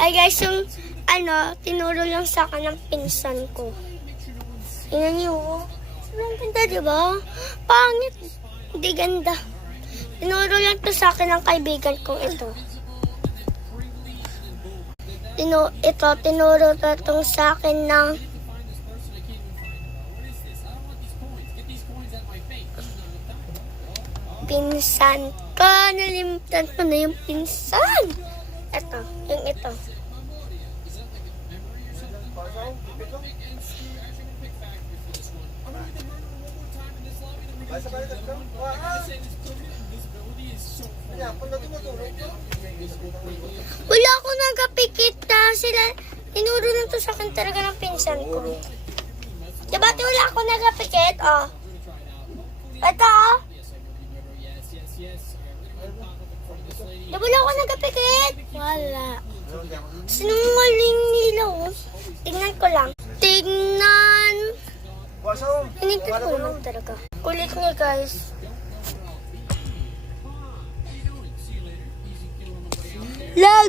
Ay guys, yung tinuro lang sa akin ng pinsan ko. Tingnan niyo, oh. Sobrang ganda, diba? Pangit. Hindi ganda. Tinuro lang to sa akin ng kaibigan kong ito. Tinuro to tong sa akin ng pinsan ko. Nalimutan ko na yung pinsan. Ito, yung ito. Wala akong nagapikit na sila. Tinuro lang to sa akin talaga ng pinsan ko. Diba wala akong nagapikit? Oh. Ito oh. Diba wala akong nagapikit? Wala. Sinungaling nila oh. Tingnan ko lang. Tingnan. Hinintid ko naman talaga. Kulit niya guys. Lag!